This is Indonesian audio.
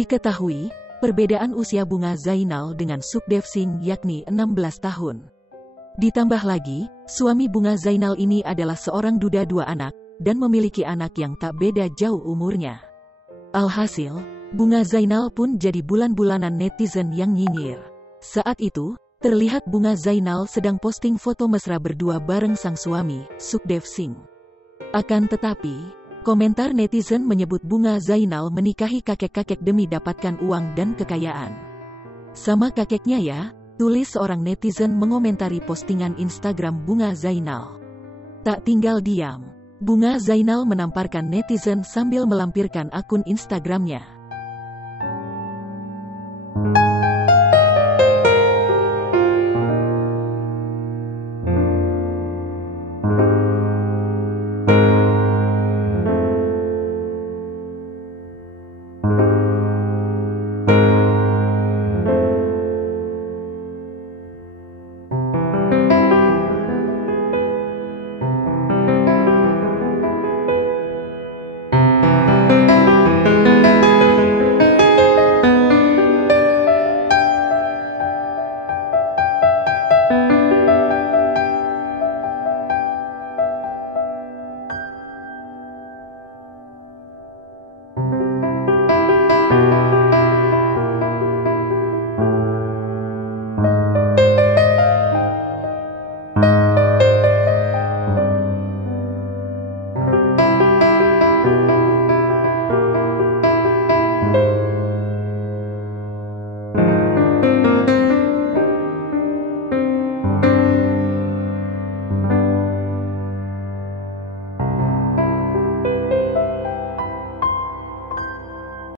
Diketahui, perbedaan usia Bunga Zainal dengan Sukdev Singh yakni 16 tahun. Ditambah lagi, suami Bunga Zainal ini adalah seorang duda 2 anak, dan memiliki anak yang tak beda jauh umurnya. Alhasil, Bunga Zainal pun jadi bulan-bulanan netizen yang nyinyir. Saat itu, terlihat Bunga Zainal sedang posting foto mesra berdua bareng sang suami, Sukdev Singh. Akan tetapi, komentar netizen menyebut Bunga Zainal menikahi kakek-kakek demi dapatkan uang dan kekayaan. Sama kakeknya ya, tulis seorang netizen mengomentari postingan Instagram Bunga Zainal. Tak tinggal diam, Bunga Zainal menamparkan netizen sambil melampirkan akun Instagramnya.